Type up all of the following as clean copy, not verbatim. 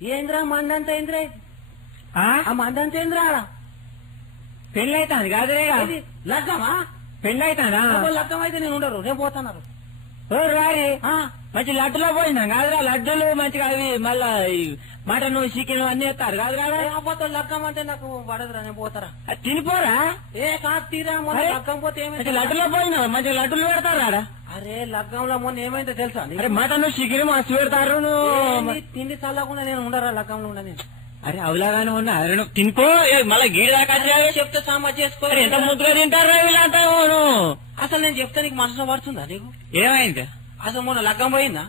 ఏంద్రా మందంతా ఏంద్రా ఆ మందంతా ఏంద్రా పెళ్ళైతాంది కాదే లగ్గమా పెళ్ళైతానా లగ్గం అయితే నేను ఉండరు రేపు పోతున్నారు రారి మంచి లడ్డులో పోయినా కాదురా లడ్డూలు మంచిగా అవి మళ్ళా మటన్ చికెన్ అన్ని వేస్తారు కాదురా పోతే లగ్గం అంటే నాకు పడదురా నేను పోతారా తినిపోరా ఏ కాదు తీరా లగ్గం పోతే ఏమైంది లడ్డులో పోయినా మంచిగా లడ్డులు పెడతారా అరే లగ్గంలో మొన్న ఏమైందో తెలుసా అరే మటన్ చికెన్ మస్తు పెడతారు తిండి చల్లకుండా నేను ఉండరా లగ్గంలో ఉండని అరే అవులాగానే ఉన్నా అరే నువ్వు తినిపో మళ్ళీ గీడి దాకా చెప్తే సామా చేసుకో ఎంత ముద్దుగా తింటారా వీళ్ళంతా అసలు నేను చెప్తే నీకు మనసులో పడుతుందా నీకు ఏమైంది అసలు మొన్న లగ్గం పోయిందా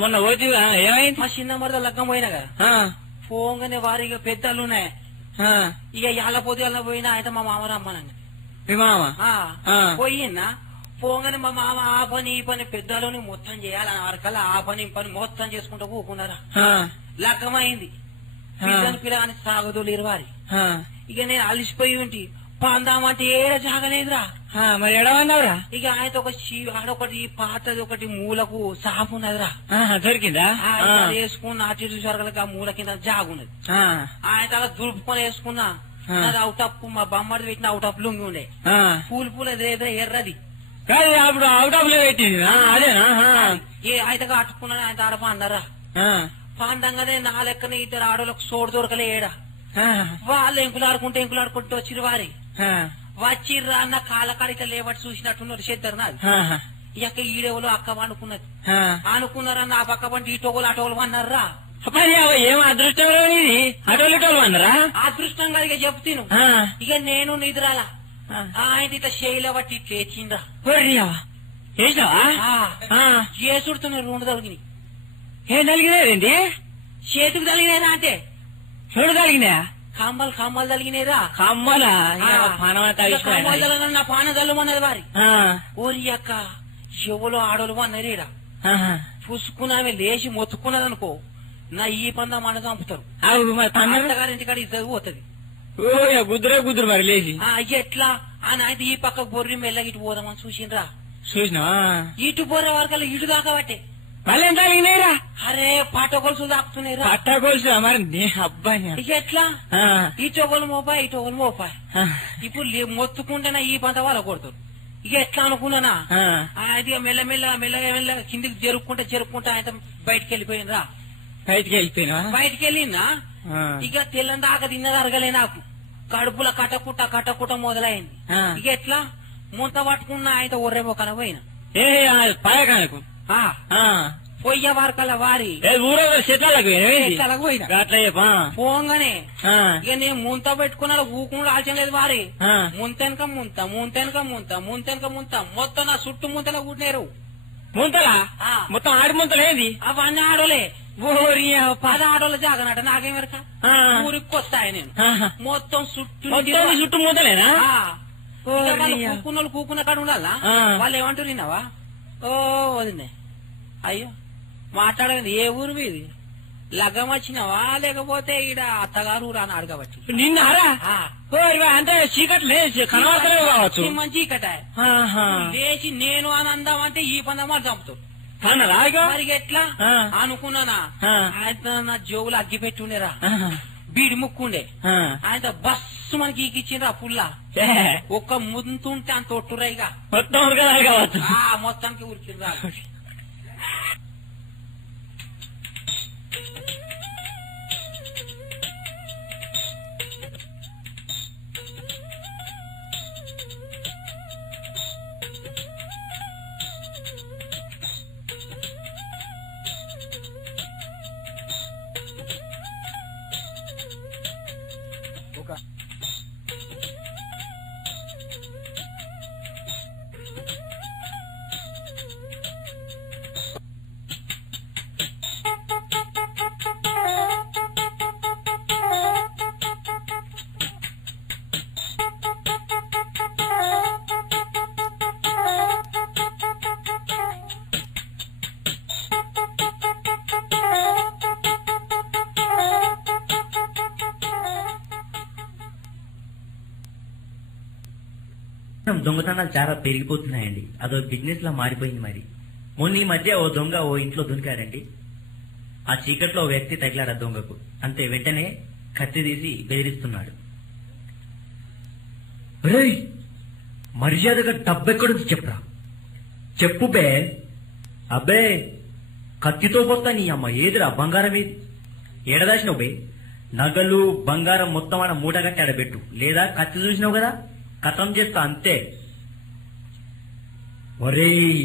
మొన్న పోతు ఏమైంది మా చిన్న మరద లగ్గం పోయినా కదా పోగానే వారిగా పెద్దలు ఉన్నాయి ఇక యాళ్ళ పొద్దుగా పోయినా అయితే మా మామ రమ్మనండి మీ మామ పోయినా పోగానే మా మామ ఆ పని ఈ పని పెద్దలోని మొత్తం చేయాలి అరకల్లా ఆ పని ఈ పని మొత్తం చేసుకుంటూ కూకున్నారా లగ్గం అయింది పిల్లగాని సాగుదోలు ఇరువారి ఇక నేను అలిసిపోయి ఉంటి పందామంటే ఏడ జాగలేదురా మరి ఎడవన్నావురా ఇక ఆయన ఒక ఆడొకటి పాతది ఒకటి మూలకు సాపు ఉన్నదిరా దొరికిందా వేసుకున్న అటు చూసారు ఆ మూల కింద జాగున్నది ఆయన అలా దులుపుకొని వేసుకున్నా అది అవుటప్పు మా బొమ్మడి పెట్టిన అవుటప్ లుంగి ఉండే పూలు అదేదో ఎర్రది అప్పుడు అవుటప్ లో పెట్టింది అదేనా అయితే అట్టుకున్నాడు ఆయన ఆడప అన్నారా పాండంగానే నా లెక్కన ఇద్దరు ఆడోళ్ళకు సోడు దొరకలే ఏడా వాళ్ళు ఎంకులాడుకుంటూ వచ్చిరు వారి వచ్చిర్రా అన్న కాళ్ళకాడిక లేబట్టి చూసినట్టున్నారు చేద్దరు నాది ఇక ఈడెవలో అక్క అనుకున్నది అనుకున్నారన్న ఆ పక్క పంట ఇటోగోలు అటోలు అన్నారా ఏం అదృష్టం అటోలు అన్నారా అదృష్టం కలిగ చెప్తాను ఇక నేను నిద్రాలా ఆయన ఇట్లా శైలి బట్టి ఇట్లేచిండ్రా చేసుడుతున్నాయి రెండు తొలగినాయి ఏం తలిగినాయండి చేతికి తలిగినారా అంటే చూడు తలిగినా కమ్మలు తలిగినాయిరా కమ్మలా నా పాన తల్లమన్నది వారి ఓరి అక్క చెవులో ఆడోలు అన్నరీడా చూసుకున్నామే లేచి మొత్తుకున్నది అనుకో నా ఈ పంద మన చంపుతారు గారింటికాడ ఇద్దరు పోతుంది గుద్దురు మరి లేచి ఎట్లా అని అయితే ఈ పక్క బొర్రి మెల్లగా ఇటు పోదామని చూసిండ్రా చూసినా ఇటు పోరే వరకల్లా ఇటు దాకా బట్టే మళ్ళీ ఎంత తగినాయిరా అరే పాటగొలుసు దాపుతున్నాయిరా పట్టగొలుసు మరి అబ్బాయి ఇక ఎట్లా ఇటొకలు మోపాయి ఇటొకలు మోపాయి ఇప్పుడు మొత్తుకుంటేనా ఈ పంట వాళ్ళ కొడుతారు ఇక ఎట్లా అనుకున్నానా అది మెల్లగా కిందికి జరుపుకుంటా ఆయన బయటకు వెళ్ళిపోయినరా బయటికి వెళ్ళినా ఇక తెల్లని దాకా తిన్నది అరగలే నాకు కడుపుల కట్టకుట్ట మొదలైంది ఇక ఎట్లా ముంత పట్టుకున్న ఆయన ఒర్రే మొక్కన పోయినా పాయకానకు పొయ్య వారకల వారి పోగానే ఇక నేను ముంత పెట్టుకున్నా ఊకుండా ఆల్చలేదు వారి ముంతెనక ముంత మొత్తం నా చుట్టూ ముంతలో కూడినారు ముంతలా మొత్తం ఆడి ముంతలేది అవన్నీ ఆడోలే పద ఆడోళ్ళ జాగనట నాకేమెరక ఊరికి వస్తాయి నేను మొత్తం చుట్టూ ముంతలేనా కూకున్న కాడ ఉండాలా వాళ్ళు ఏమంటారు విన్నావా ఓ వదిలే అయ్యో మాట్లాడదు ఏ ఊరు మీది లగ్గం వచ్చినావా లేకపోతే ఈడ అత్తగారు ఊరు అన్నాడు కాబట్టి నిన్నారా అంటే చీకట్లే కనబడతలేవు కావచ్చు మంచి చీకట లేచి నేను అని అందామంటే ఈ పందమా చంపుతాడు మరి ఎట్లా అనుకున్నానా ఆయన నా జోగులు అగ్గి పెట్టుండేరా బీడి ముక్కుండే ఆయన బస్సు మనకి ఈకిచ్చిండ్రా పుల్లా ఒక్క ముంతుంటే అంత ఒట్టురైగా మొత్తానికి ఉరికిండ్రా దొంగతనాలు చాలా పెరిగిపోతున్నాయండి. అదో బిజినెస్ లా మారిపోయింది. మరి మొన్న ఈ మధ్య ఓ దొంగ ఓ ఇంట్లో దొరికాడండి. ఆ చీకట్లో ఓ వ్యక్తి తగిలాడు ఆ దొంగకు. అంతే, వెంటనే కత్తి తీసి బెదిరిస్తున్నాడు. రేయ్, మర్యాదగా డబ్బెక్కడుంది చెప్పరా, చెప్పు బే. అబ్బే, కత్తితో పోతా నీ అమ్మ. ఏదిరా బంగారం ఏది? ఏడదాసినావు బే? నగలు బంగారం మొత్తం ఆడ మూట కట్టి ఆడబెట్టు, లేదా కత్తి చూసినావు కదా కథం చేస్తా అంతే. ఒరేయ్,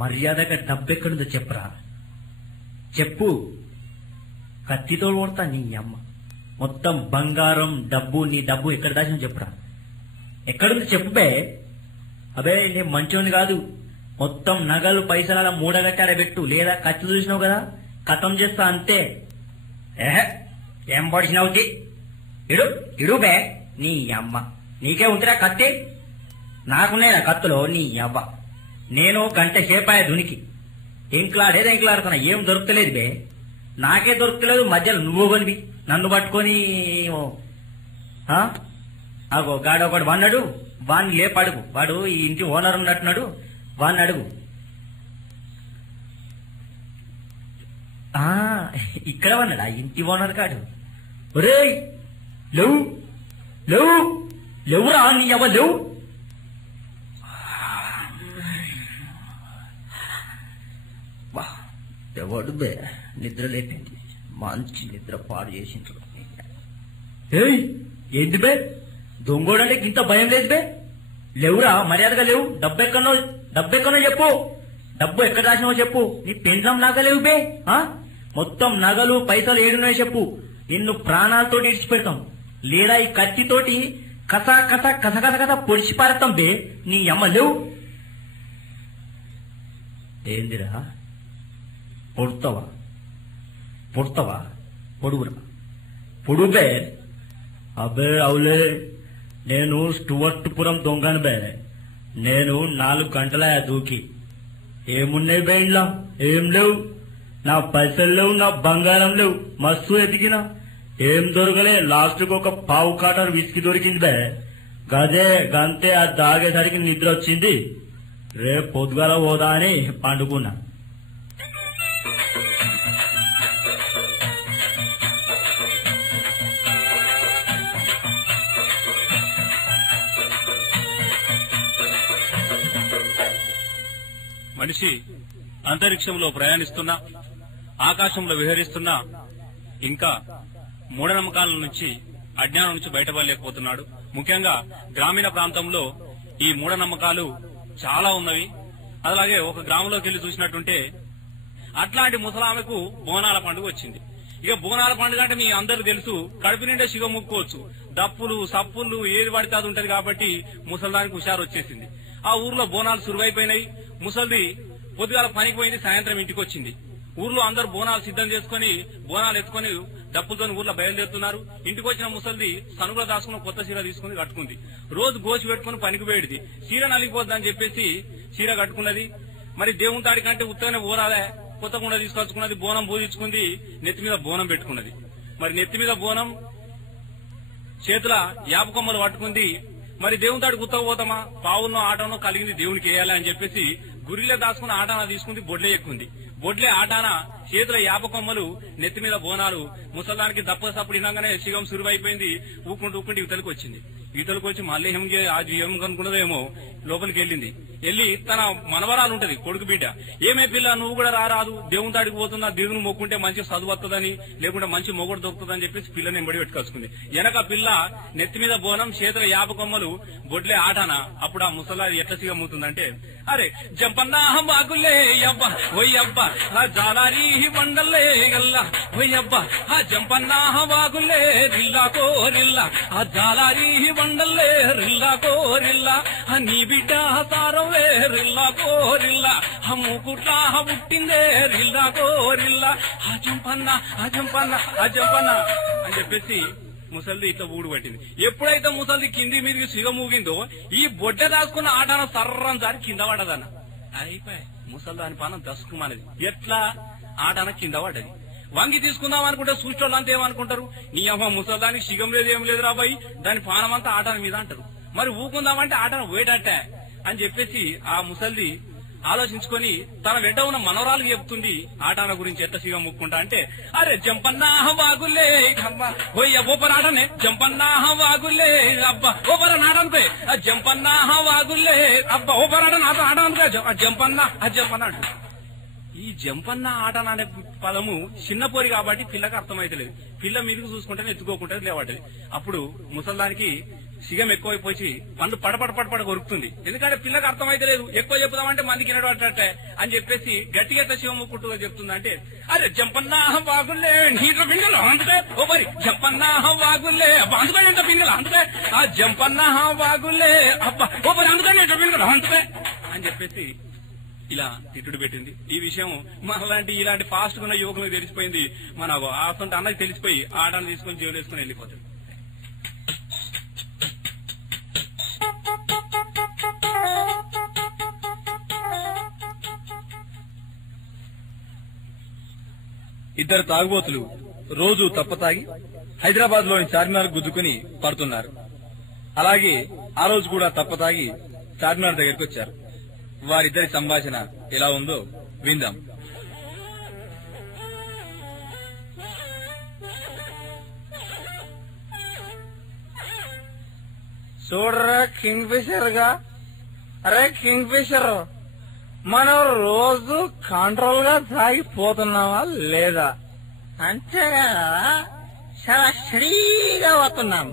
మర్యాదగా డబ్బెక్కడుందో చెప్పరా, చెప్పు. కత్తితో కొడతా నీ అమ్మ. మొత్తం బంగారం డబ్బు, నీ డబ్బు ఎక్కడ దాచిన చెప్పురా, ఎక్కడుంది చెప్పు బే. అబే, నేను మంచోని కాదు. మొత్తం నగలు పైసల మూడగట్టి ఆడబెట్టు, లేదా కత్తి చూసినావు కదా కథం చేస్తా అంతే. ఏం పడిచినావు? ఇడు ఇడు బే నీ అమ్మ. నీకే ఉంటురా కత్తి? నాకున్నాయినా కత్తులో నీ అవ్వ. నేను గంట సేపాయ దునికి ఎంకులాడేది ఎంకులాడుతున్నా, ఏం దొరుకుతలేదు బే. నాకే దొరుకుతలేదు, మధ్యలో నువ్వు కొనివి నన్ను పట్టుకొని. అగో గాడొకడు వన్నాడు, వాడిని లేపడుగు. వాడు ఈ ఇంటి ఓనర్ ఉన్నట్టున్నాడు, వాడిని అడుగు. ఇక్కడ వన్నాడు ఆ ఇంటి ఓనర్ కాడు. ఒరేయ్, లేవు లేవు లేవురా నీ అవ్వ, లేవు. ఎవడు బే నిద్ర లేపింది, మంచి నిద్ర పాడు చేసిండ్రు. ఏయ్, ఏంది బే దొంగోడంటే ఇంత భయం లేదు బే? లేవురా, మర్యాదగా లేవు. డబ్బెక్కనో చెప్పు, డబ్బు ఎక్కడ రాసినావో చెప్పు. నీ పెండ్లం లాగా లేవు బే. మొత్తం నగలు పైసలు ఏడున్నాయో చెప్పు, నిన్ను ప్రాణాలతో ఇడిచిపెడతాం, లేదా ఈ కత్తితోటి కథ కథ కథ కథ కథ పొడిచి పారేస్తాం బే నీ అమ్మ. లేవు. ఏందిరా, పొడుతావా పొడుతావా? పొడుగురా, పొడు బే. అబ్బే అవులే, నేను స్టువర్ట్పురం దొంగను బే. నేను 4 గంటల దూకి. ఏమున్నాయి బే ఇంట్లో? ఏం లేవు. నా పైసలు లేవు, నా బంగారం లేవు. మస్తు ఎదిగినా ఏం దొరకలే. లాస్ట్కి ఒక పావు కాటర్ విస్కీ దొరికింది బే. గదే గంతే. అది దాగేసరికి నిద్ర వచ్చింది. రేపు పొద్దుగాల పోదా అని పండుకున్నా. మనిషి అంతరిక్షంలో ప్రయాణిస్తున్నా, ఆకాశంలో విహరిస్తున్నా, ఇంకా మూఢనమ్మకాల నుంచి, అజ్ఞానం నుంచి బయటపడలేకపోతున్నాడు. ముఖ్యంగా గ్రామీణ ప్రాంతంలో ఈ మూఢనమ్మకాలు చాలా ఉన్నవి. అలాగే ఒక గ్రామంలోకి వెళ్లి చూసినట్టుంటే అట్లాంటి ముసలామెకు బోనాల పండుగ వచ్చింది. ఇక బోనాల పండుగ అంటే మీ అందరూ తెలుసు, కడుపు నిండా శివ ముక్కోవచ్చు. దప్పులు సప్పులు ఏది పడితే అది ఉంటది కాబట్టి ముసల్దానికి హుషారు వచ్చేసింది. ఆ ఊర్లో బోనాలు సురువైపోయినాయి. ముసల్ది పొద్దుగాల పనికి పోయింది, సాయంత్రం ఇంటికి వచ్చింది. ఊర్లో అందరూ బోనాలు సిద్ధం చేసుకుని బోనాలు ఎత్తుకుని డప్పులతో ఊర్లో బయలుదేరుతున్నారు. ఇంటికి వచ్చిన ముసల్ది సనుగులో దాచుకుని కొత్త చీర తీసుకుని కట్టుకుంది. రోజు గోచి పెట్టుకుని పనికి పోయేది. చీర నలిగిపోద్దని చెప్పేసి చీర కట్టుకున్నది. మరి దేవుని తాడి కంటే ఉత్తగానే పోరాలే, కొత్త కుండ తీసుకొచ్చుకున్నది. బోనం పూజించుకుంది, నెత్తి మీద బోనం పెట్టుకున్నది. మరి నెత్తి మీద బోనం, చేతుల యాపకొమ్మలు పట్టుకుంది. మరి దేవుని తాడికి ఉత్తగ పోతామా, పావుల్లో ఆటనో కలిగింది దేవునికి వేయాలి అని చెప్పేసి గురిలో దాచుకుని ఆటాన తీసుకుంది, బొడ్లే ఎక్కుంది. బొడ్లే ఆటాన, చేతుల యాపకొమ్మలు, నెత్తి మీద బోనాలు. ముసలానికి దప్ప సప్పుడు ఇనాగానే శివం సురువైపోయింది. ఊకుంటూ ఇవతలకు వచ్చింది. ఇవతలకు వచ్చి మళ్ళీ ఏం కనుకున్నదేమో లోపలికి వెళ్ళింది. వెళ్లి తన మనవరాలు ఉంటది, కొడుకు బిడ్డ. ఏమే పిల్ల, నువ్వు కూడా రారాదు, దేవుని తాడికి పోతున్నా, దేవుని మొక్కుంటే మంచి చదువు వస్తుందని, లేకుంటే మంచి మొగుడు దొరుకుతుందని చెప్పేసి పిల్లని ఎంబడి పెట్టుకొచ్చుకుంది. వెనక పిల్ల నెత్తి మీద బోనం, చేతుల యాపకొమ్మలు, బొడ్లే ఆటాన. అప్పుడు ఆ ముసలాది ఎట్లా సిగమవుతుందంటే, అరే జంపన్నా బాగులే అబ్బ ఒయ్యబ్బ జాలారీ బండల్లే గల్లా ఒయ్యబ్బ జంపన్నా బాగులే రిల్లా కోరిల్లా జాలారీ బండల్లే రిల్లా కోరిల్లా నీ బిడ్డ సారవే రిల్లా కోరిల్లా మూకుట్లా పుట్టిందే రిల్లా కోరిల్లా జంపన్నా జంపన్నా జంపన్నా అని చెప్పేసి ముసల్ది ఇట్లా ఊడు పట్టింది. ఎప్పుడైతే ముసల్ది కింది మీదకి సిగ మూగిందో ఈ బొడ్డ దాచుకున్న ఆటాన సర్రం జారి కింద పడదన్న. అయిపోయి ముసల్దాని పానం దసుకుమనేది. ఎట్లా ఆటాన కింద పడ్డది. వంగి తీసుకుందాం అనుకుంటే చూసేవాళ్ళంతా ఏమనుకుంటారు, నీ అమ్మ ముసల్దానికి సిగం లేదు ఏం లేదు రాబాయి, దాని పానం అంతా ఆటాన మీద అంటారు. మరి ఊకుందామంటే ఆటన వేడట్టే అని చెప్పేసి ఆ ముసల్ది ఆలోచించుకొని తన వెంట ఉన్న మనవరాలు చెప్తుంది ఆటాన గురించి ఎంత సిగం ముక్కుంటా అంటే, అరే జంపన్నా వాగులే అబ్బా ఓయ్య ఓపరాటనే జంపన్నా వాగులే అబ్బా ఓపర నాటంతే జంపన్నా వాగులే అబ్బా ఓపరాట నాట ఆటంతే జంపన్నా జంపన్నాడు. ఈ జంపన్న ఆట అనే పదము చిన్న పోరి కాబట్టి పిల్లకి అర్థమైతలేదు. పిల్ల మీదకి చూసుకుంటే ఎత్తుకోకుంటే లేవాటది. అప్పుడు ముసల్దానికి సిగం ఎక్కువైపోయి పండు పడపడ కొరుకుతుంది. ఎందుకంటే పిల్లకి అర్థమైతలేదు, ఎక్కువ చెప్పుదామంటే మందికి వినడబట్టే అని చెప్పేసి గట్టిగా శివం ముక్కుంటూ చెప్తుందంటే, అరే జంపన్నా వాగులే నీటిలో పింగలు అందుకే ఓ మరి జంపన్నా వాగులే అబ్బా అందుకని ఇంత పింగలు అందుకే ఆ జంపన్నా వాగులే అబ్బా ఓ మరి అందుకని ఇంత పింగలు అందుకే అని చెప్పేసి ఇలా తిట్టుడు పెట్టింది. ఈ విషయం ఇలాంటి ఫాస్ట్ గా ఉన్న యువకులకు తెలిసిపోయింది. మన అసంటే అన్నకి తెలిసిపోయి ఆటను తీసుకుని జైలు వేసుకుని వెళ్ళిపోతాడు. ఇద్దరు తాగుబోతులు రోజు తప్పతాగి హైదరాబాద్ లోని చార్మినార్ గుద్దుకుని పడుతున్నారు. అలాగే ఆ రోజు కూడా తప్పతాగి చార్మినార్ దగ్గరికి వచ్చారు. వారిద్దరి సంభాషణ ఎలా ఉందో విందాం. చూడరా కింగ్ ఫిషర్ గా, అరే కింగ్ ఫిషర్, మనం రోజు కంట్రోల్ గా తాగిపోతున్నావా లేదా? అంతే కదా, చాలా స్టడీగా పోతున్నాం.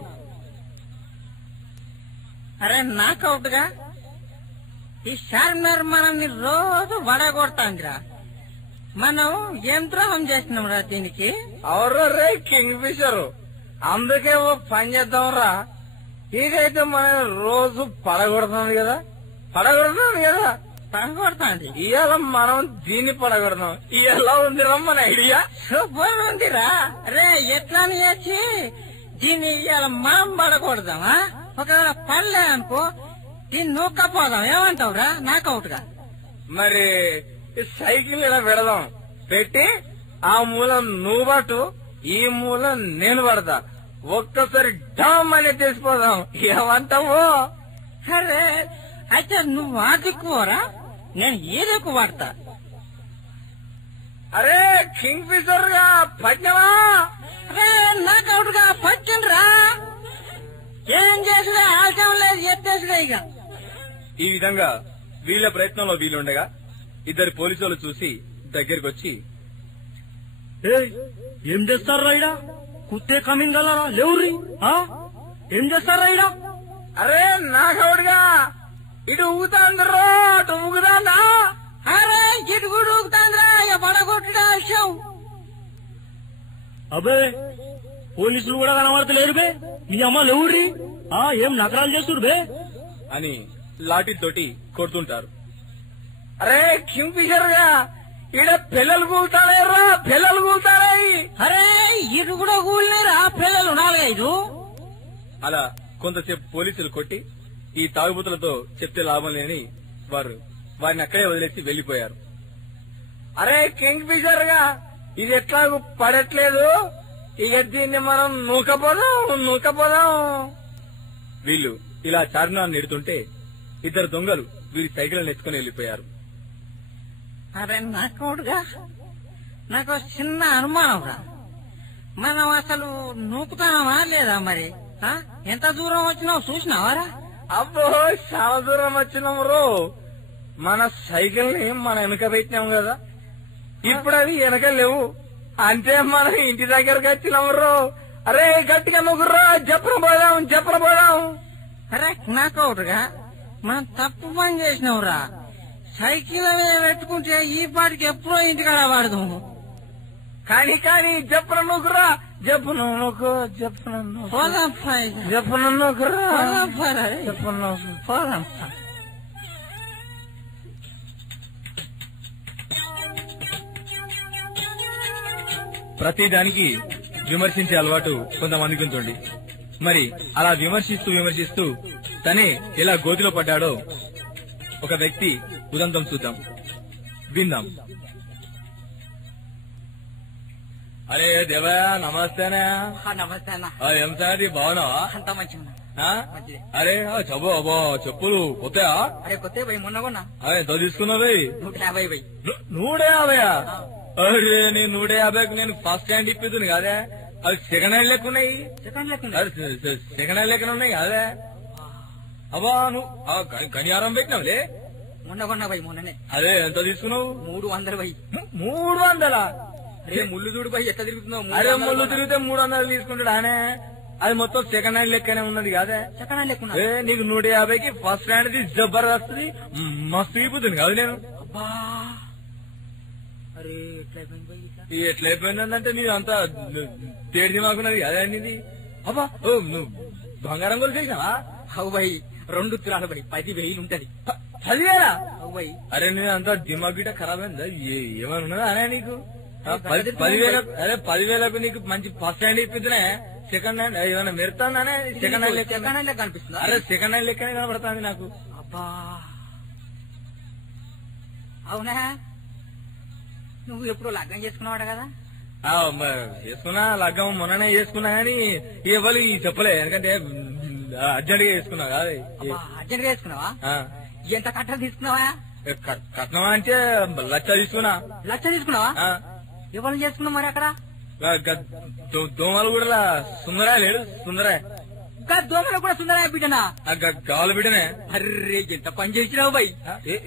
అరే నాకౌట్ గా ఈ చార్మినార్ మనల్ని రోజు వడగొడతాందిరా. మనం ఏం ద్రోహం చేసినాం రా దీనికి? అవురా రే కింగ్ ఫిషర్, అందుకే ఓ పని చేద్దాం రా. ఇదైతే మనం రోజు పడగొడుతుంది కదా, పడగొడుతుంది. ఇవాళ మనం దీన్ని పడగొడతాం. ఇలా ఉందిరా మన ఐడియా, సూపర్ ఉందిరా. రే ఎట్లా చేసి దీన్ని ఇవాళ మనం పడగొడదామా? ఒకవేళ పడలే అనుకో దీన్ని నూక్కపోదాం. ఏమంటావురా నాకౌట్ గా? మరి సైకిల్ ఇలా పెడదాం, పెట్టి ఆ మూలం నువ్వు పట్టు, ఈ మూలం నేను పడతా, ఒక్కసారి డామ్ అని తీసిపోదాం. ఏమంటావు? అరే అయితే నువ్వు ఆ దిక్కుపోరా, నేను ఈ దిక్కు పడతా. అరే కింగ్ ఫిషర్ గా పట్టినవా? అరే నాకౌట్ గా పట్టిండ్రా. ఏం చేసినా ఆశం లేదు, ఎత్తేసినా. ఇక ఈ విధంగా వీళ్ల ప్రయత్నంలో వీలుండగా ఇద్దరు పోలీసులు చూసి దగ్గరికి వచ్చి, ఏం చేస్తారా ఇడా? కుత్తే కమింగ్ గలరా లేవుర్రి, ఏం చేస్తారా ఇడా? అరే నాకౌట్గా ఇటు ఊగుతాందిరో, అటు ఊగుతాందా? అరే ఇటు కూడా ఊగుతాందిరా, పడగొట్టుడా విషయం. అబే పోలీసులు కూడా కనబడతలేరు బే, మీ అమ్మ లేవుర్రి, ఏం నకరాలు చేస్తురు బే అని లాఠీతోటి కొడుతుంటారు. అరే కింగ్ ఫిషర్ గా ఈడ పిల్లలు కూతారా, పిల్లలు కూతారాయి. అరే ఇటు కూడా కూలినారా పిల్లలు 4-5. అలా కొంతసేపు పోలీసులు కొట్టి ఈ తాగుబోతులతో చెప్తే లాభం లేని వారు వారిని అక్కడే వదిలేసి వెళ్లిపోయారు. అరే కింగ్ ఫిషర్ గా ఇది ఎట్లాగూ పడట్లేదు, ఇక దీన్ని మనం నూకపోదాం. వీళ్లు ఇలా చార్మినార్ నెడుతుంటే ఇద్దరు దొంగలు వీరి సైకిల్ ఎత్తుకుని వెళ్లిపోయారు. అరే నాకౌట్గా నాకు చిన్న అనుమానం రా, మనం అసలు నూకుతామా లేదా? మరి ఎంత దూరం వచ్చినావు చూసినావారా? అబ్బో చాలా దూరం వచ్చినాం రో. మన సైకిల్ ని మన వెనక పెట్టినాం కదా, ఇప్పుడు అవి వెనక లేవు, అంటే మనం ఇంటి దగ్గరకు వచ్చినాం రో. అరే గట్టిగా నూకుర్రా, జప్పన పోదాం. అరే నాకౌట్గా మనం తప్పు పని చేసినావురా. సైకిల్ మీద పెట్టుకుంటే ఈ పాటికి ఎప్పుడో ఇంటికాడ వాడదాము. కానీ జప్పన నూకురా, పోదాం. ప్రతిదానికి విమర్శించే అలవాటు కొంతమందికి ఉంటుంది. మరి అలా విమర్శిస్తూ తనే ఎలా గోతిలో పడ్డాడో ఒక వ్యక్తి ఉదంతం చూద్దాం, విందాం. అరే దేవయ్య నమస్తేనా. నమస్తే అన్న. ఏం సంగతి బాగున్నావా? అంతా మంచిగా. అరే చెప్పు అబ్బా చెప్పులు కొత్తయా? అరే కొత్త పోయి మొన్న కొన్నా. ఎంత తీసుకున్నావు? 150 పోయి. 150? అరే నేను 150కి నేను ఫస్ట్ హ్యాండ్ ఇప్పిద్దును కాదే, అవి సెకండ్ హ్యాండ్ లెక్క ఉన్నాయి. సెకండ్ హ్యాండ్ లెక్కన ఉన్నాయి కాదే. అబ్బా నువ్వు గనియారం పెట్టినావులే. మొన్న కొన్నా పోయి మొన్ననే. అదే ఎంత తీసుకున్నావు? 300 పోయి. 300? అరే ముళ్ళు చూడు పోయి ఎట్లా తిరుగుతున్నావు? అరే ముళ్ళు తిరిగితే 300 తీసుకుంటాడు ఆనే. అది మొత్తం సెకండ్ హ్యాండ్ లెక్కనే ఉన్నది కాదే. సెకండ్ హ్యాండ్ లెక్క. నీకు 150కి ఫస్ట్ హ్యాండ్ జబర్దస్త్ మస్తు ఇప్పుతుంది కాదు నేను. అబ్బా అరే ఎట్లయిపోయిందంటే నీ అంతా తేడి మాకున్నది అదే నీది. అబ్బా నువ్వు బంగారం కూడా చేసావా? అవు బాయి 2 తులాలు పడి 10,000 ఉంటది. 10,000? అవు బాయి. అరే నేను అంతా దిమాగ్ గిట ఖరాబ్ అయిందా? ఏమైనా ఉన్నదా అనే నీకు? 10,000? అరే 10,000కు నీకు మంచి ఫస్ట్ హ్యాండ్ ఇప్పిద్దునే. సెకండ్ హ్యాండ్ ఏమైనా మెరుతానే? సెకండ్ హ్యాండ్ లెక్క కనిపిస్తుంది. అరే సెకండ్ హ్యాండ్ లెక్కనే కనబడుతుంది నాకు. అబ్బా అవునా? నువ్వు ఎప్పుడు లగ్గం చేసుకున్నావాడు కదా? చేసుకున్నా లగ్గం మొన్ననే చేసుకున్నా కానీ ఎవరు చెప్పలే, ఎందుకంటే అర్జెంట్ గా చేసుకున్నా కాదు. అర్జెంట్ గా చేసుకున్నావా? ఎంత కట్టలు తీసుకున్నావా? కట్నం అంటే 1,00,000 తీసుకున్నా. 1,00,000 తీసుకున్నావా? ఎవరు చేసుకున్నావు మరి అక్కడ? దోమలు కూడా సుందరా లేడు. సుందరా దోమలు కూడా సుందరా బిడ్డనా? కావాలి బిడ్డనే. అర్రే ఎంత పని చేసినావు బాయ్.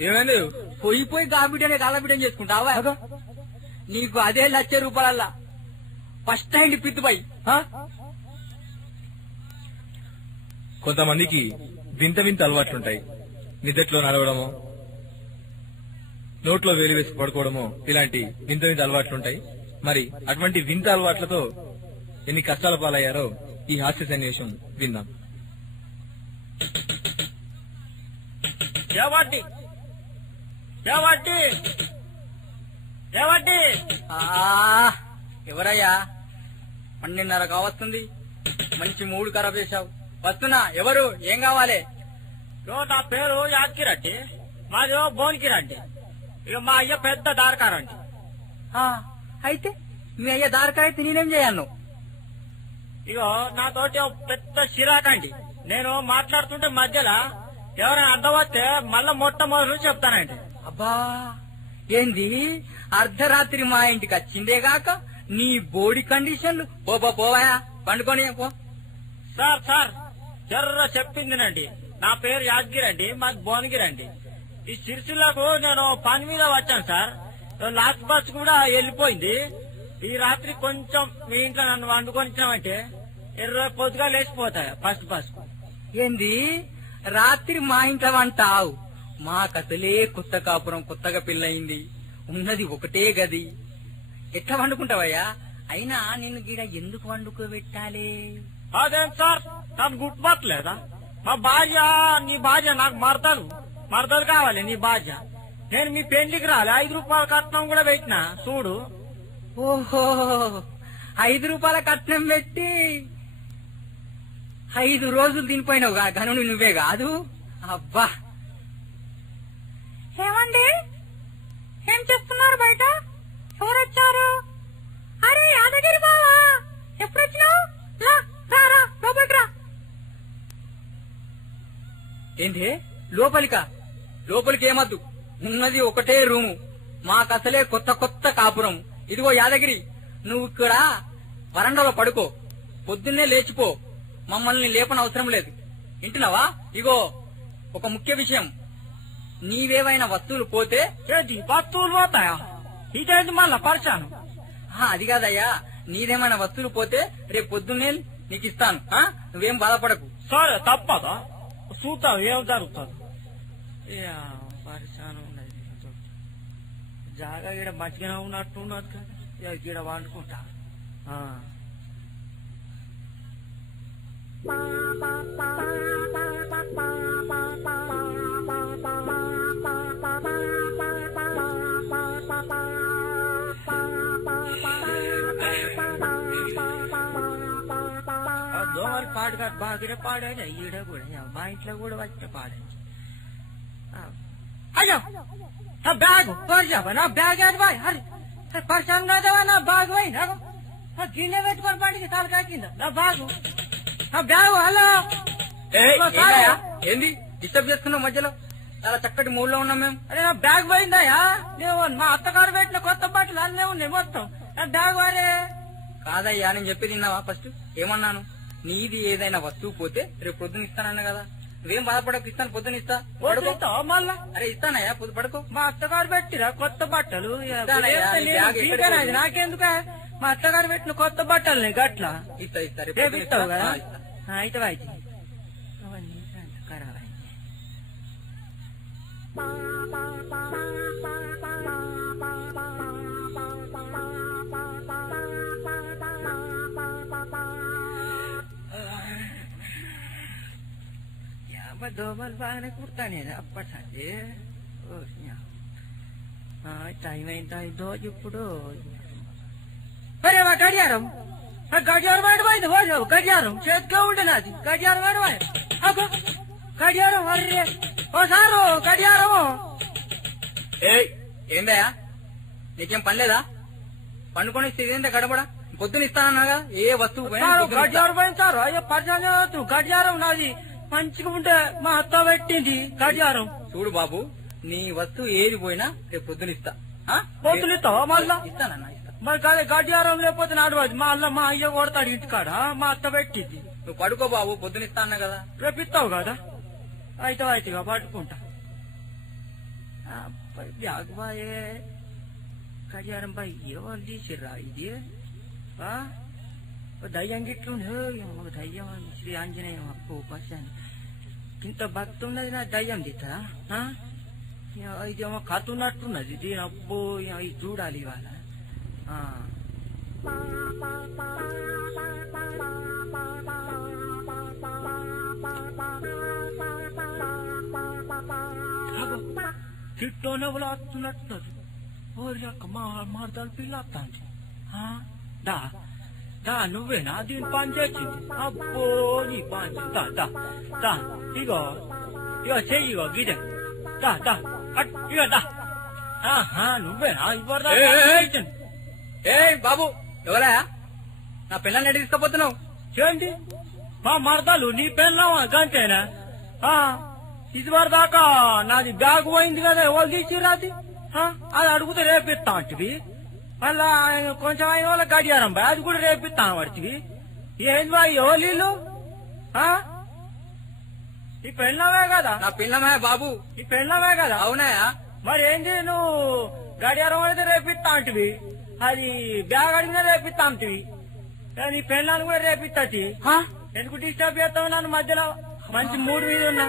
ఏమైంది? పోయి గా బిడ్డనే గాల బిడ్డని చేసుకుంటావా? నీకు అదే 1,00,000 రూపాయల ఫస్ట్ హ్యాండ్ పిత్తు బాయ్. కొంతమందికి వింత వింత అలవాట్లుంటాయి. నిద్దట్లో నడవడము, నోట్లో వేలు వేసి పడుకోవడము, ఇలాంటి వింత వింత అలవాట్లుంటాయి. మరి అటువంటి వింత అలవాట్లతో ఎన్ని కష్టాల పాలయ్యారో ఈ హాస్య సన్నివేశం విందాం. ఎవరయ్యా? 12:30 కావస్తుంది. మంచి మూడు ఖరాబ్ చేశావు. వస్తున్నా. ఎవరు? ఏం కావాలి? నా పేరు యాదగిరెడ్డి, మాది భువనగిరెడ్డి. ఇక మా అయ్య పెద్ద దారకారండి. అయితే మీ అయ్య దారకారైతే నేనేం చేయాను? ఇగో నాతోటి పెద్ద చిరాకండి. నేను మాట్లాడుతుంటే మధ్యలో ఎవరైనా అర్థమవుతే మళ్ళా మొట్టమొదటి చెప్తానండి. అబ్బా ఏంది? అర్ధరాత్రి మా ఇంటికి వచ్చిందే గాక నీ బోడీ కండిషన్లు. పోవా పండుకొని పో. సార్ జర్ర చెప్పిందినండి. నా పేరు యాదగిరెడ్డి, మాది భువనగిరండి. ఈ సిరిసిల్లకు నేను పని మీద వచ్చాను సార్. లాస్ట్ బస్ కూడా వెళ్ళిపోయింది. ఈ రాత్రి కొంచెం మీ ఇంట్లో నన్ను వండుకొనిచ్చామంటే 20 పొద్దుగా లేచిపోతాయి ఫస్ట్ బస్. ఏంది? రాత్రి మా ఇంట్లో వంటావు? మాకసలే కొత్త కాపురం, కొత్తగా పెళ్ళయింది. ఉన్నది ఒకటే గది. ఎట్లా వండుకుంటావయ్యా? అయినా నిన్ను గీడ ఎందుకు వండుకోబెట్టాలి? అదేం సార్, నాకు గుర్తుపట్టలేదా? మా భార్య, నీ భార్య నాకు మరదలు కావాలి. నీ భార్య నేను మీ పెళ్లికి రాలే. 5 రూపాయల కట్నం కూడా పెట్టినా చూడు. ఓహో 5 రూపాయల కట్నం పెట్టి 5 రోజులు తినిపోయినావుగా గనుడు నువ్వే కాదు. అబ్బా ఏమండి? ఏం చెప్తున్నారు బయట? ఎవరొచ్చారు? అరే యాదగిరి బావా, ఎప్పుడొచ్చినావు? లోపలికి రా. ఏంటి? లోపలికి ఏమద్దు. ఉన్నది ఒకటే రూము. మాకసలే కొత్త కాపురం. ఇదిగో యాదగిరి, నువ్వు ఇక్కడ వరండాలో పడుకో. పొద్దున్నే లేచిపో. మమ్మల్ని లేపనవసరం లేదు. వింటున్నావా? ఇగో ఒక ముఖ్య విషయం. నీవేవైనా వస్తువులు పోతే వస్తువులు పోతాయా? ఇదేంటి మళ్ళా పరిచాను? అది కాదయ్యా, నీదేమైనా వస్తువులు పోతే రేపు పొద్దున్నే నీకు ఇస్తాను. నువ్వేం బాధపడకు. సరే తప్పదా? చూస్తావు ఏం జరుగుతుంది. పరిచాను ఉన్నది. జాగా ఈడ మంచిగానే ఉన్నట్టు ఉన్నది కదా, ఈడ వండుకుంటా. దోమలు పాడు కాదు, బాగా పాడాను. ఈడ కూడా మా ఇంట్లో కూడా వచ్చిన పాడాను. అయ్యో నా బ్యాగ్ నా బ్యాగ్ అది బాయ్. అరే పరిశాన్ నా బ్యాగ్ బాయ్. గిన్నె పెట్టుకొని పడింది తలకాయ కింద నా బ్యాగు హలో ఏంది డిస్టర్బ్ చేస్తున్నావు మధ్యలో? చాలా చక్కటి మూడ్ లో ఉన్నాం మేము. అరే నా బ్యాగ్ పోయిందాయా? నువ్వు మా అత్తగారు పెట్టిన కొత్త బట్టలు అన్నీ ఉన్నాయి మొత్తం. నా బ్యాగ్ వారే కాదయ్యా, నేను చెప్పి తిన్నావా? ఫస్ట్ ఏమన్నాను? నీది ఏదైనా వస్తువు పోతే రేపు పొద్దున ఇస్తానన్నా కదా. నువ్వేం బాధపడకు, ఇస్తాను, పొద్దున ఇస్తా. మళ్ళా అరే ఇస్తానయ్యా, పొద్దు పడుకో. మా అత్తగారు పెట్టిరా కొత్త బట్టలు నాకెందుక? మా అత్తగారు పెట్టిన కొత్త బట్టలు గట్లా ఇస్తా రేపు ఇస్తావు కదా? అయితే అయితే దోమలు బాగానే కుడతానే అప్పటి టైం అయిందో ఇప్పుడు. అరే మా గడియారం వాడిపోయింది. గడియారం చేతిగా ఉండే నాది. గడియారం వాడిపోయి గడియారం అర్రే ఓ సారు గడియారము. ఏందయ్యా నీకేం పని లేదా? పండుకొని ఇస్తే గడపడా? పొద్దున ఇస్తానన్నాగా ఏ వస్తువు గడియారం పోయింది సారు. అయ్యో పరిచయం గడియారం నాది మంచిగా ఉంటే మా అత్త పెట్టింది గడియారం. చూడు బాబు, నీ వస్తువు ఏది పోయినా రేపు పొద్దున ఇస్తా. పొద్దున ఇస్తావా? మళ్ళా ఇస్తానన్నా. మరి కాదే గడియారం లేకపోతే నడవదు. మళ్ళా మా అయ్య కొడతాడు ఇంటికాడ. మా అత్త పెట్టింది. నువ్వు పడుకో బాబు, పొద్దున ఇస్తా అన్నా కదా. రేపు ఇస్తావు కదా? అయితేగా పట్టుకుంటా. బ్యాగ్ బాయే గడియారం బాయ్ ఎవరు తీసిర్రా ఇది? దయ్యం గిట్లుండే దయ్యం శ్రీ ఆంజనేయం అప్పు పశాను ఇంత భక్తి ఉన్నది. నా దయ్యం తీస్తారా? ఇదేమో కథ ఉన్నట్టున్నది. ఇది అబ్బో ఇది చూడాలి ఇవాళ. చుట్టూ నవ్వులు వస్తున్నట్టున్నది. ఓరిక మాడతాడు పిల్ల వస్తాంది. దా నువ్వేనా దీని పని చేసింది? అబ్బో నీ పని ఇగో చెయ్యి గిదే ఇగో నువ్వేనా ఇవ్వరు? ఏ బాబు ఎవరా? నా పిల్లల్ని ఎడి తీసుకుపోతున్నావు? చేయండి మా మరదలు నీ పెళ్ళావా గంటేనా? ఇది వరదాకా నాది బ్యాగ్ పోయింది కదా, ఎవరు తీసిరాది? అది అడుగుతే రేపిస్తా అంటివి. మళ్ళా కొంచెం అయిన వాళ్ళ గడియారం బాయ్ అది కూడా రేపిస్తాను పడుతుంది. ఏంది బాయ్ ఎవరు? ఈ పెళ్ళవే కదా? నా పిల్లమే బాబు. ఈ పెళ్ళవే కదా? అవునాయా? మరి ఏంది నువ్వు గడియారం అయితే రేపిస్తా అంటివి, అది బ్యాగ్ అడిగినా రేపిస్తా అంటివి, నీ పెళ్ళాన్ని కూడా రేపిస్తాది. ఎందుకు డిస్టర్బ్ చేస్తావు నన్ను మధ్యలో? మంచి మూడు మీద ఉన్నా.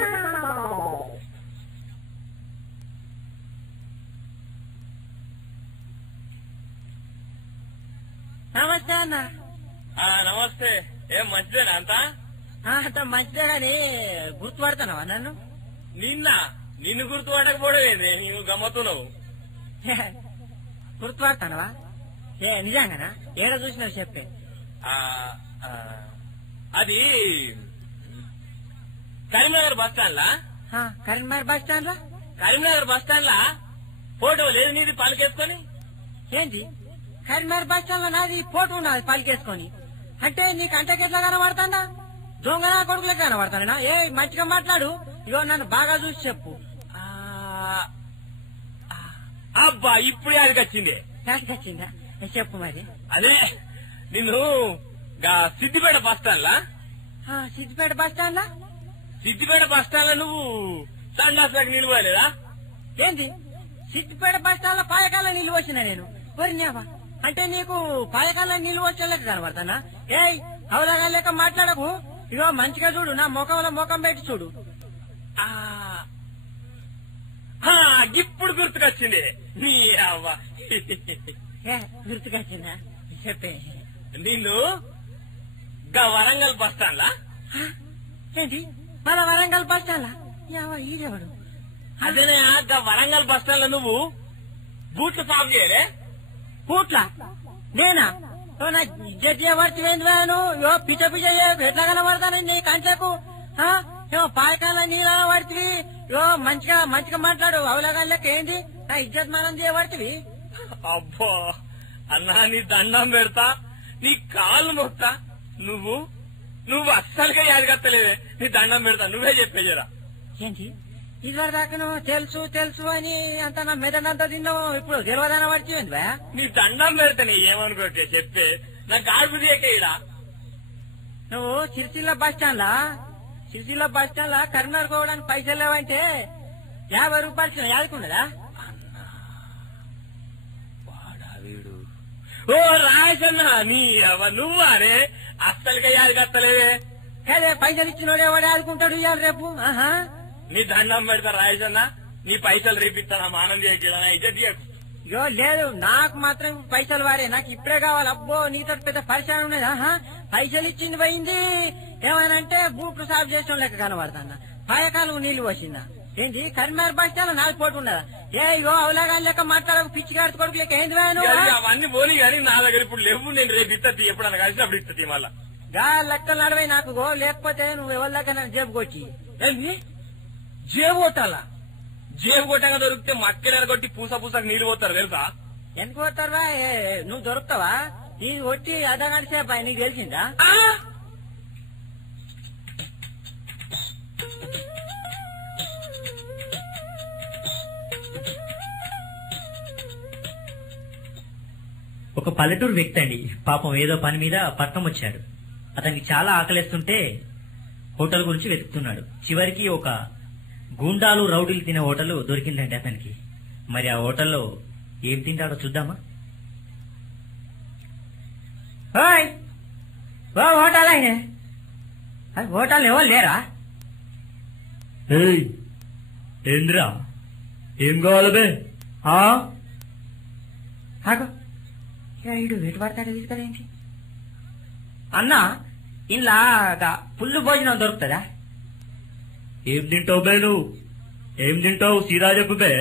నమస్తే అన్న. నమస్తే. ఏం మంచిదేనా? అంత మంచిదే గాని గుర్తుపడతానవా నన్ను? నిన్ను గుర్తుపడకపోవడమేది? నీవు గమ్మతున్నావు. గుర్తుపడతానవా? నిజంగానా? ఏడ చూసినావు చెప్పే. అది కరీంనగర్ బస్ స్టాండ్ లా. కరీంనగర్ బస్ స్టాండ్ లా? కరీంనగర్ బస్ స్టాండ్ లా ఫోటో లేదు నీది పలికేసుకొని? ఏంటి కరీంనగర్ బస్ స్టాండ్ లో నాది ఫోటో ఉన్నది పలికేసుకొని? అంటే నీకు అంటకెట్లా కనబడతాడా? దొంగ నా కొడుకులకి కనబడతానా? ఏ మంచిగా మాట్లాడు. ఇగో నన్ను బాగా చూసి చెప్పు. అబ్బా ఇప్పుడే అదికొచ్చింది. వచ్చిందా? చెప్పు మరి. అదే నిన్ను సిద్దిపేట బస్ స్టాండ్ లా. సిద్దిపేట బస్ స్టాండ్ లా? సిద్దిపేట బస్ స్టాండ్ లో నువ్వు సండాసులకు నిలవలేదా? ఏంటి సిద్దిపేట బస్ స్టాండ్ లో పాయకాల నిల్వ వచ్చినా నేను? వరినావా అంటే నీకు పాయకాల నిల్వ వచ్చేళ్ళకి కనబడతానా? ఏయ్ అవలాగా లేక మాట్లాడకు. ఇగో మంచిగా చూడు, నా ముఖంలో ముఖం పెట్టి చూడు. ఇప్పుడు గుర్తుకొచ్చింది. నీ అవ్వ గుర్తుకొచ్చిందా? చెప్పే. నిన్ను వరంగల్ బస్ స్టాండ్ లా. ఏంటి మన వరంగల్ బస్ స్టాండ్ లా? ఈడెవడు? అదేనే వరంగల్ బస్ స్టాండ్ లో నువ్వు బూట్లు సాగు చేయలే? బూట్లా? నేనా? జడ్జి పడుతుంది పిచ్చ పిచ్చ ఎట్లా కనబడతాను నీ కంట్లకు? పాయకాల నీళ్ళ పడుతుంది. మంచిగా మాట్లాడు. అవలగాళ్ళకి ఏంది నా ఇజ్జత్ మనం చేయబడుతుంది. అబ్బో అన్నా నీ దండం పెడతా. నీ కాళ్ళు మొత్తా నువ్వు నువ్వు అస్సలుగా యాదగత్తలేవే. నీ దండం పెడతా, నువ్వే చెప్పేజరా. ఏంటి ఇదివరకు దాకా తెలుసు తెలుసు అని అంత నా మెదడంతా తిన్నావు, ఇప్పుడు గెలవదాన పడిపోయింది బా. నీ దండం పెడతా, నీ ఏమనుకోకే చెప్పే. నా గాడుపు తీయకే ఇడా. నువ్వు సిరిసిల్ల బస్ స్టాండ్ లా కరీంనగర్ పోవడానికి పైసలు లేవంటే 50 రూపాయలు యాదకుండదా? ఓ రాజన్న, నీ నువ్వా అరే అస్సలుగా యాదగత్తలేవే. అదే పైసలు ఇచ్చినోడే వాడు ఆదుకుంటాడు ఇవాళ రేపు. నీ దండం పెడతా రాజన్న, నీ పైసలు రేపిస్తాను. ఆనంద్ ఇజ్జత్ చేయకు. ఇగో లేదు, నాకు మాత్రం పైసలు వారే, నాకు ఇప్పుడే కావాలి. అబ్బో నీతో పెద్ద పరిచయం ఉన్నది. పైసలు ఇచ్చింది పోయింది. ఏమనంటే బూట్లు సాఫ్ చేసిన లెక్క కనబడతాన్న, పాయకాలు నీళ్లు పోసిందా. ఏంటి కరీంనగర్ బస్ స్టాండ్ 4 కోట్లు ఉండదా? ఇగో అవలాగా లెక్క మాట్లాడకు, పిచ్చి గాడి కొడుకు లెక్క ఏంది అవన్నీ పోనీ కానీ నా దగ్గర ఇప్పుడు లేవు. నేను రేపు ఇస్తుంది, ఎప్పుడన్నా కలిసినప్పుడు ఇస్తుంది. మళ్ళా గా లెక్కలు నడవై నాకు గో, లేకపోతే నువ్వు ఎవరి లెక్క నన్ను జేబుకొచ్చి. జేబు కొట్టాలా? జేబు కొట్టగా దొరికితే మక్కలు కొట్టి పూసకు నీళ్లు పోతారు తెలుసా? ఎందుకు పోతారా? నువ్వు దొరుకుతావా? నీ కొట్టి అర్ధ గంట సేపు నీకు తెలిసిందా? ఒక పల్లెటూరు వ్యక్తి అండి, పాపం ఏదో పని మీద పట్నం వచ్చాడు. అతనికి చాలా ఆకలేస్తుంటే హోటల్ గురించి వెతుకుతున్నాడు. చివరికి ఒక గూండాలు రౌడీలు తినే హోటల్ దొరికిందండి అతనికి. మరి ఆ హోటల్లో ఏం తింటాడో చూద్దామా? హోటల్ అయినా హోటల్ ఎవరు లేరా? ఏంద్రా, ఏం కావాలి బే? ఇడు వెటు పడతాడు తీసుకదేంటి అన్నా? ఇలా పుల్లు భోజనం దొరుకుతుందా? ఏం తింటావు బే? నువ్వు ఏం తింటావు సీదా చెప్పు బే.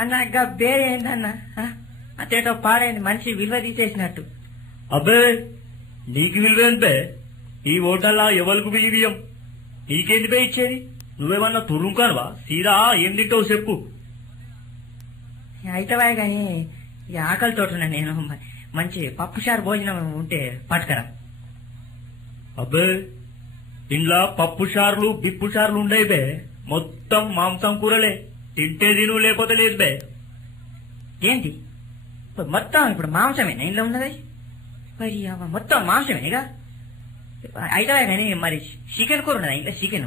అన్నా బేరే ఏందన్నా? అంతేటో పాడైంది, మనిషి విలువ తీసేసినట్టు. అబ్బే నీకు విలువేంది బే? ఈ హోటల్లా ఎవరికి బియ్యం నీకేంది బే ఇచ్చేది? నువ్వేమన్నా తురుంకానువా? సీదా ఏం తింటావు చెప్పు. అయితవా గాని ఈ ఆకలితోటున్నా నేను. మంచి పప్పుచారు భోజనం ఉంటే పట్టుకరా. అబ్బే ఇంట్లో పప్పు చారులు బిప్పు చారులు ఉండే బే, మొత్తం మాంసం కూరలే. తింటే తిను, లేకపోతే లేదు బే. ఏంటి మొత్తం ఇప్పుడు మాంసమేనా ఇంట్లో ఉన్నది? మరి మొత్తం మాంసమేగా అయితవా గాని. మరి చికెన్ కూర ఉన్నదా ఇంట్లో? చికెన్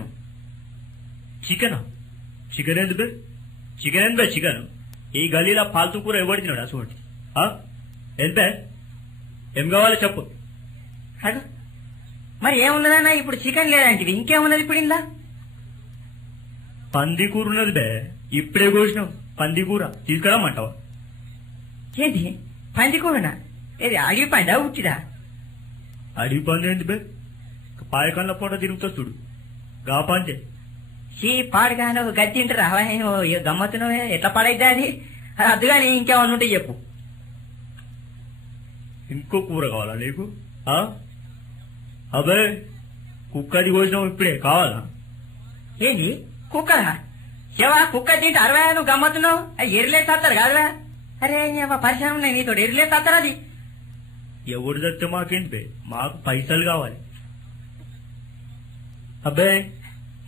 ఏంది బే? చికెన్ ఏంది బే? చికెన్ ఈ గలీలా పాల్తూ కూర ఎవడి తిన్నాడు? అసోటి ఎంత ఏం కావాలి చెప్పు. మరి ఏమున్నదన్నా ఇప్పుడు? చికెన్ లేదంటే ఇంకేమున్నది ఇప్పుడు ఇందా? పంది కూర ఉన్నది బే, ఇప్పుడే కోసినావు. పంది కూర తీసుకురామంటావా? ఏంటి పంది కూరనా? ఏది అడిగి పందా ఉట్టిదా? అడిగి పంది ఏంటి బే? పాయకంలో పూట తిరుగుతా చూడు, గా పందే. ఈ పాడుగాను గట్టి తింటారా? గమ్మత్తును ఎట్లా పాడైద్దా అది? అద్దుగాని ఇంకేమన్నా ఉంటే చెప్పు. ఇంకో కూర కావాలా నీకు? అబే కుక్కది కోసినావు ఇప్పుడే, కావాలా? ఏంటి కుక్కరా? ఏవా కుక్క తింటే 60 నువ్వు గమ్మత్తున్నావు? ఎరిలే తాతారు కాదురా? అరే పరిశ్రమ ఉన్నాయి నీతో, ఎరిలే తాతారు అది. ఎవడు తెస్తే మాకేంటి బే, మాకు పైసలు కావాలి. అబ్బే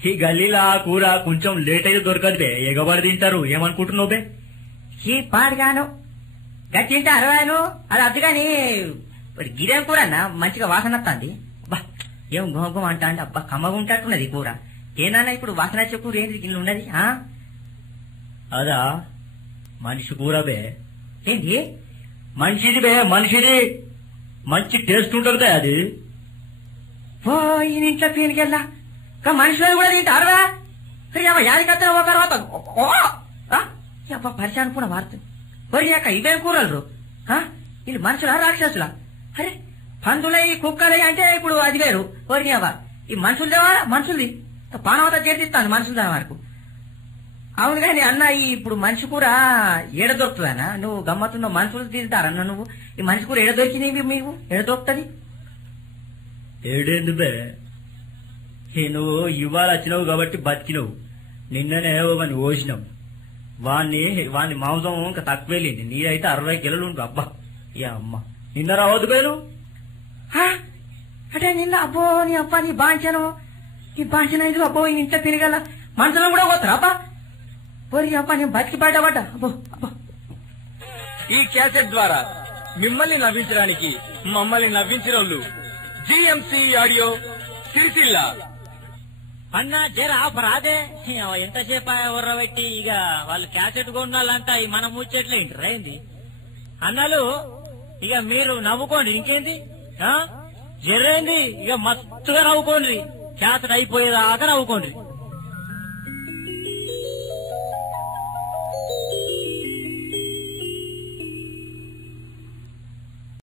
ఈ గల్లీలా కూర కొంచెం లేట్ అయితే దొరకదు బే, ఎగబడి తింటారు. ఏమనుకుంటున్నావు బే? ఈ పాడుగాను గట్టి తింటే 60 అది అద్దుగాని. గిరేం కూర అన్న మంచిగా వాసన వస్తుంది. అబ్బా ఏం గోగం అంటా అంటే అబ్బా కమ్మగా ఉంటట్టున్నది కూర. ఏనన్నా ఇప్పుడు వాసన వచ్చే కూర ఏంటి గిన్నె ఉన్నది? అదా మనిషి కూర బే. ఏంటి మనిషిది బే, మనిషిది. మంచి టేస్ట్ ఉంటుంది అది. ఓ ఈ ఇంట్లో పీనికెళ్ళా మనుషులను కూడా తింటారా? యాదికత్తా ఒక తర్వాత పరిచయం కూడా మారుతుంది. ఒరి అక్క ఇవేం కూరలు? వీళ్ళు మనుషులా రాక్షసులా? అరే పందులై కుక్కలై అంటే ఇప్పుడు అది వేరు. ఒరి అవ్వ ఈ మనుషులదేవా? మనుషులది పానవత చేతిస్తాను మనుషుల వరకు. అవును కానీ అన్న ఇప్పుడు మనిషి కూర ఏడ దొరుకుతుందన్నా? నువ్వు గమ్మత్తున్నావు, మనుషులు తింటారన్న నువ్వు. ఈ మనిషి కూర ఏడ దొరికినాయి మీకు? ఏడ దొరుకుతుంది? ఏడేందు బే, నువ్వు ఇవాళ వచ్చినావు కాబట్టి బతికినవు. నిన్ననే ఒకని కోసినావు. వాణ్ణి మాంసం ఇంకా తక్కువ వెళ్ళింది. నీరైతే 60 కిలోలు ఉంటావు. అబ్బా ఏ అమ్మ నిన్న రావద్దు పేరు అంటే నిన్న అబ్బో నీ అబ్బా నీ బాంచను ఇది అబ్బో ఇంత తిరగల మనసులో కూడా పోతారా అబ్బా పోరి అబ్బా నేను బతికి బయటపడ్డా అబ్బో అబ్బో. ఈ క్యాసెట్ ద్వారా మిమ్మల్ని నవ్వించడానికి మమ్మల్ని నవ్వించిన వాళ్ళు జిఎంసి ఆడియో సిరిసిల్ల. అన్న జర రాదే ఎంతసేపు ఎవర్రబెట్టి ఇక వాళ్ళు క్యాసెట్ కొన్నాళ్ళంతా మన ముచ్చట్లు ఏంటి అన్నలు ఇక మీరు నవ్వుకోండి ఇంకేంది జర్రేంది ఇక మస్తుగా నవ్వుకోండి క్యాసెట్ అయిపోయేదాకా నవ్వుకోండి.